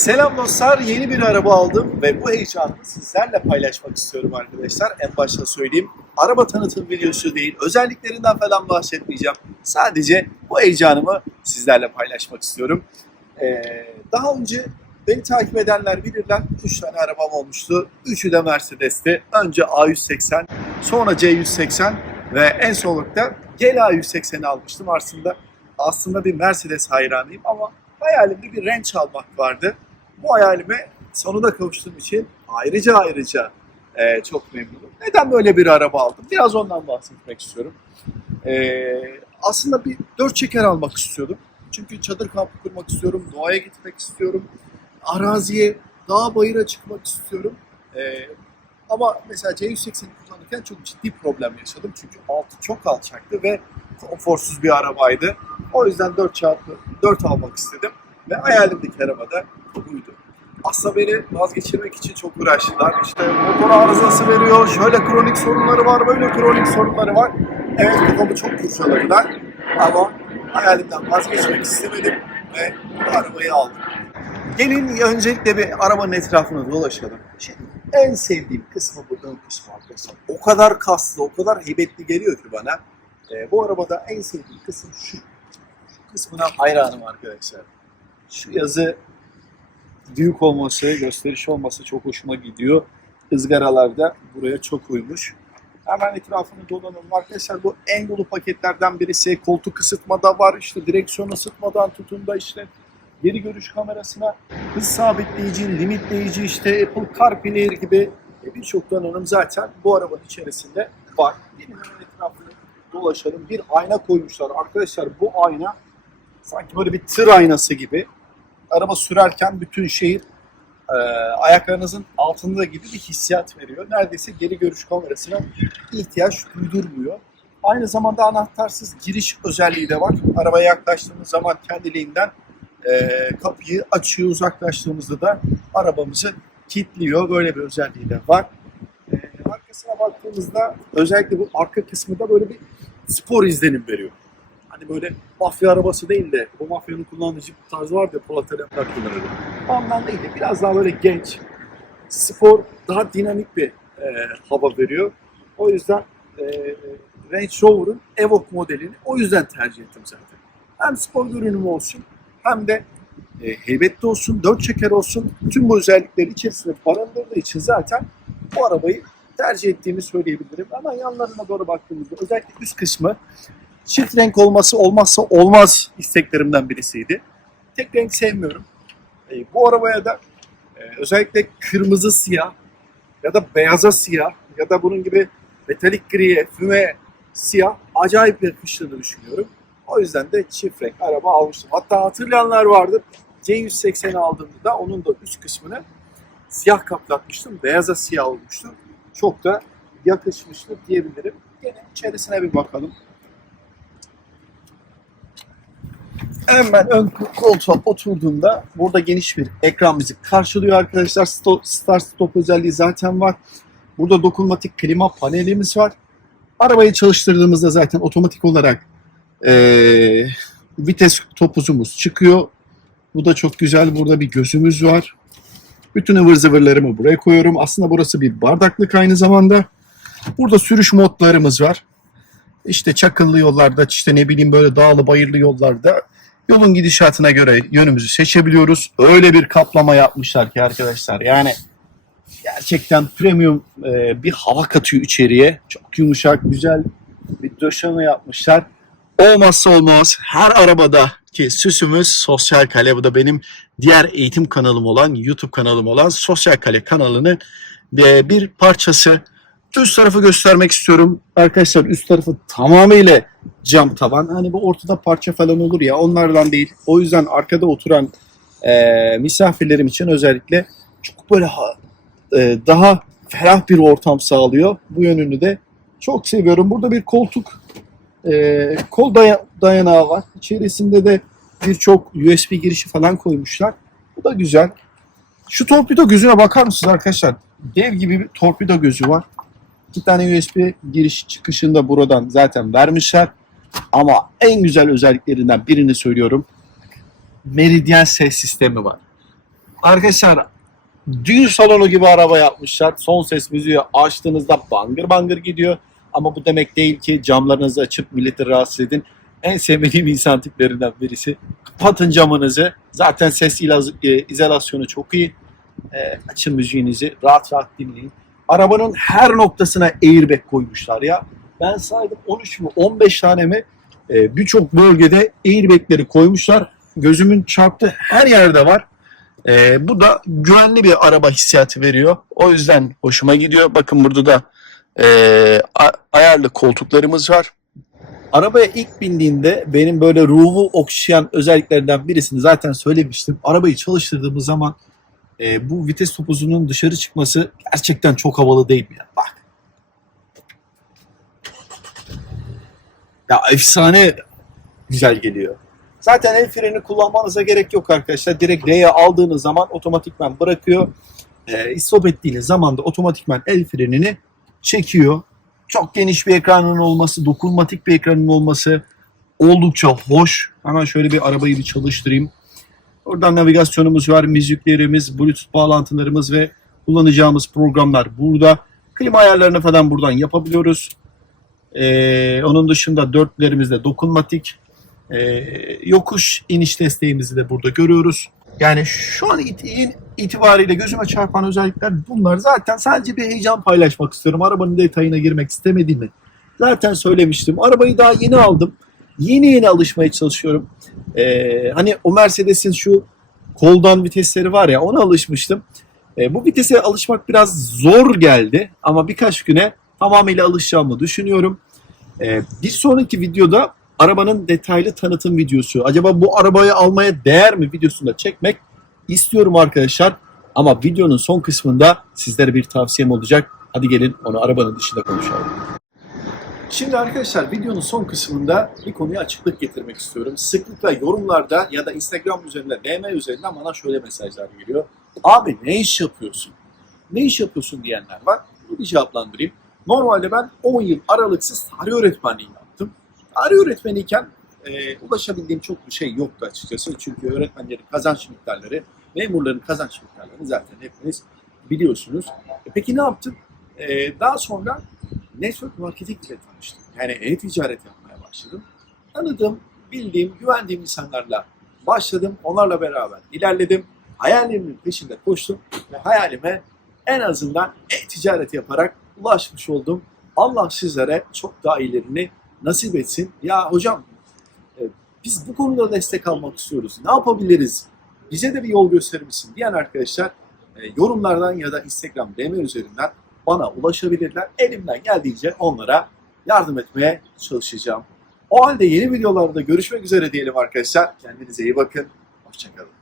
Selam dostlar, yeni bir araba aldım ve bu heyecanımı sizlerle paylaşmak istiyorum arkadaşlar. En başta söyleyeyim, araba tanıtım videosu değil, özelliklerinden falan bahsetmeyeceğim. Sadece bu heyecanımı sizlerle paylaşmak istiyorum. Ee, daha önce beni takip edenler bilirler, 3 tane arabam olmuştu. Üçü de Mercedes'ti. Önce A180, sonra C180 ve en sonlukta GLA 180'i almıştım. Aslında aslında bir Mercedes hayranıyım ama hayalimde bir Range almak vardı. Bu hayalime sonunda kavuştuğum için ayrıca ayrıca e, çok memnunum. Neden böyle bir araba aldım? Biraz ondan bahsetmek istiyorum. E, aslında bir dört çeker almak istiyordum. Çünkü çadır kampı kurmak istiyorum, doğaya gitmek istiyorum, araziye, dağ bayıra çıkmak istiyorum. E, ama mesela C180'i kullanırken çok ciddi problem yaşadım. Çünkü altı çok alçaktı ve konforsuz bir arabaydı. O yüzden 4 çarpı 4 almak istedim. Ve hayalimdeki araba da buydu. Aslında beni vazgeçirmek için çok uğraştılar. İşte motor arızası veriyor, şöyle kronik sorunları var, böyle kronik sorunları var. Evet kafamı çok kurcaladılar. Ama hayalimden vazgeçmek istemedim ve arabayı aldım. Gelin öncelikle bir arabanın etrafına dolaşalım. Şimdi en sevdiğim kısmı bu ön kısmı arkadaşlar. O kadar kaslı, o kadar heybetli geliyor ki bana. Ee, bu arabada en sevdiğim kısım şu. Şu kısmına hayranım arkadaşlar. Şu yazı büyük olması, gösteriş olması çok hoşuma gidiyor. Izgaralarda buraya çok uymuş. Hemen etrafını dolanalım. Arkadaşlar bu en dolu paketlerden birisi. Koltuk ısıtma da var. İşte direksiyon ısıtmadan tutun da işte geri görüş kamerasına hız sabitleyici, limitleyici, işte Apple CarPlay gibi e, birçok donanım zaten bu arabanın içerisinde var. Gelin hemen etrafını dolaşalım. Bir ayna koymuşlar. Arkadaşlar bu ayna sanki böyle bir tır aynası gibi. Araba sürerken bütün şehir e, ayaklarınızın altında gibi bir hissiyat veriyor. Neredeyse geri görüş kamerasına ihtiyaç duydurmuyor. Aynı zamanda anahtarsız giriş özelliği de var. Arabaya yaklaştığımız zaman kendiliğinden e, kapıyı açıyor. Uzaklaştığımızda da arabamızı kilitliyor. Böyle bir özelliği de var. E, arkasına baktığımızda özellikle bu arka kısmında böyle bir spor izlenim veriyor. Hani böyle mafya arabası değil de o mafyanın kullandığı bir tarzı var ya Polat Alemdar kullanıyor. Ondan değil de biraz daha böyle genç, spor, daha dinamik bir e, hava veriyor. O yüzden e, Range Rover'ın Evoque modelini o yüzden tercih ettim zaten. Hem spor görünümü olsun hem de e, heybetli olsun, dört çeker olsun. Tüm bu özellikleri içerisinde barındırdığı için zaten bu arabayı tercih ettiğimi söyleyebilirim. Ama yanlarına doğru baktığımızda özellikle üst kısmı çift renk olması olmazsa olmaz isteklerimden birisiydi. Tek renk sevmiyorum. E, bu arabaya da e, özellikle kırmızı siyah ya da beyaza siyah ya da bunun gibi metalik griye, füme siyah acayip yakıştığını düşünüyorum. O yüzden de çift renk araba almıştım. Hatta hatırlayanlar vardır. C180'i aldığımda da onun da üst kısmını siyah kaplatmıştım. Beyaza siyah olmuştu. Çok da yakışmıştı diyebilirim. Gene içerisine bir bakalım. Hemen ön koltuğa oturduğumda burada geniş bir ekran bizi karşılıyor arkadaşlar. Start stop özelliği zaten var. Burada dokunmatik klima panelimiz var. Arabayı çalıştırdığımızda zaten otomatik olarak eee, vites topuzumuz çıkıyor. Bu da çok güzel. Burada bir gözümüz var. Bütün ıvır zıvırlarımı buraya koyuyorum. Aslında burası bir bardaklık aynı zamanda. Burada sürüş modlarımız var. İşte çakıllı yollarda, işte ne bileyim böyle dağlı bayırlı yollarda yolun gidişatına göre yönümüzü seçebiliyoruz. Öyle bir kaplama yapmışlar ki arkadaşlar. Yani gerçekten premium e, bir hava katıyor içeriye. Çok yumuşak, güzel bir döşeme yapmışlar. Olmazsa olmaz her arabada ki süsümüz Sosyal Kale. Bu da benim diğer eğitim kanalım olan, YouTube kanalım olan Sosyal Kale kanalının e, bir parçası. Üst tarafı göstermek istiyorum. Arkadaşlar üst tarafı tamamıyla cam tavan. Hani bu ortada parça falan olur ya onlardan değil. O yüzden arkada oturan e, misafirlerim için özellikle çok böyle ha- e, daha ferah bir ortam sağlıyor. Bu yönünü de çok seviyorum. Burada bir koltuk e, kol daya- dayanağı var. İçerisinde de birçok USB girişi falan koymuşlar. Bu da güzel. Şu torpido gözüne bakar mısınız arkadaşlar? Dev gibi bir torpido gözü var. İki tane USB giriş çıkışını da buradan zaten vermişler. Ama en güzel özelliklerinden birini söylüyorum. Meridyen ses sistemi var. Arkadaşlar düğün salonu gibi araba yapmışlar. Son ses müziği açtığınızda bangır bangır gidiyor. Ama bu demek değil ki camlarınızı açıp milleti rahatsız edin. En sevmediğim insan tiplerinden birisi. Kapatın camınızı. Zaten ses e, izolasyonu çok iyi. E, açın müziğinizi. Rahat rahat dinleyin. Arabanın her noktasına airbag koymuşlar ya. Ben saydım 13 mü 15 tane mi e, birçok bölgede airbagleri koymuşlar. Gözümün çarptığı her yerde var. E, bu da güvenli bir araba hissiyatı veriyor. O yüzden hoşuma gidiyor. Bakın burada da e, ayarlı koltuklarımız var. Arabaya ilk bindiğinde benim böyle ruhumu okşayan özelliklerinden birisini zaten söylemiştim. Arabayı çalıştırdığımız zaman e, bu vites topuzunun dışarı çıkması gerçekten çok havalı değil mi? ya? Bak. Ya efsane güzel geliyor. Zaten el freni kullanmanıza gerek yok arkadaşlar. Direkt D'ye aldığınız zaman otomatikman bırakıyor. E, stop ettiğiniz zaman da otomatikman el frenini çekiyor. Çok geniş bir ekranın olması, dokunmatik bir ekranın olması oldukça hoş. Hemen şöyle bir arabayı bir çalıştırayım. Oradan navigasyonumuz var, müziklerimiz, bluetooth bağlantılarımız ve kullanacağımız programlar burada. Klima ayarlarını falan buradan yapabiliyoruz. Ee, onun dışında dörtlerimizde dokunmatik. Ee, yokuş iniş desteğimizi de burada görüyoruz. Yani şu an it- itibariyle gözüme çarpan özellikler bunlar. Zaten sadece bir heyecan paylaşmak istiyorum. Arabanın detayına girmek istemediğimi zaten söylemiştim. Arabayı daha yeni aldım. Yeni yeni alışmaya çalışıyorum. Ee, hani o Mercedes'in şu koldan vitesleri var ya ona alışmıştım. Ee, bu vitese alışmak biraz zor geldi ama birkaç güne tamamıyla alışacağımı düşünüyorum. Ee, bir sonraki videoda arabanın detaylı tanıtım videosu. Acaba bu arabayı almaya değer mi videosunu da çekmek istiyorum arkadaşlar. Ama videonun son kısmında sizlere bir tavsiyem olacak. Hadi gelin onu arabanın dışında konuşalım. Şimdi arkadaşlar videonun son kısmında bir konuya açıklık getirmek istiyorum. Sıklıkla yorumlarda ya da Instagram üzerinden, DM üzerinden bana şöyle mesajlar geliyor. Abi ne iş yapıyorsun? Ne iş yapıyorsun diyenler var. Bunu bir cevaplandırayım. Normalde ben 10 yıl aralıksız tarih öğretmenliği yaptım. Tarih öğretmeniyken e, ulaşabildiğim çok bir şey yoktu açıkçası. Çünkü öğretmenlerin kazanç miktarları, memurların kazanç miktarlarını zaten hepiniz biliyorsunuz. E, peki ne yaptım? E, daha sonra network marketing ile tanıştım. Yani e-ticaret yapmaya başladım. Tanıdığım, bildiğim, güvendiğim insanlarla başladım. Onlarla beraber ilerledim. Hayallerimin peşinde koştum ve hayalime en azından e-ticaret yaparak ulaşmış oldum. Allah sizlere çok daha iyilerini nasip etsin. Ya hocam e, biz bu konuda destek almak istiyoruz. Ne yapabiliriz? Bize de bir yol gösterir misin diyen arkadaşlar e, yorumlardan ya da Instagram DM üzerinden bana ulaşabilirler. Elimden geldiğince onlara yardım etmeye çalışacağım. O halde yeni videolarda görüşmek üzere diyelim arkadaşlar. Kendinize iyi bakın. Hoşçakalın.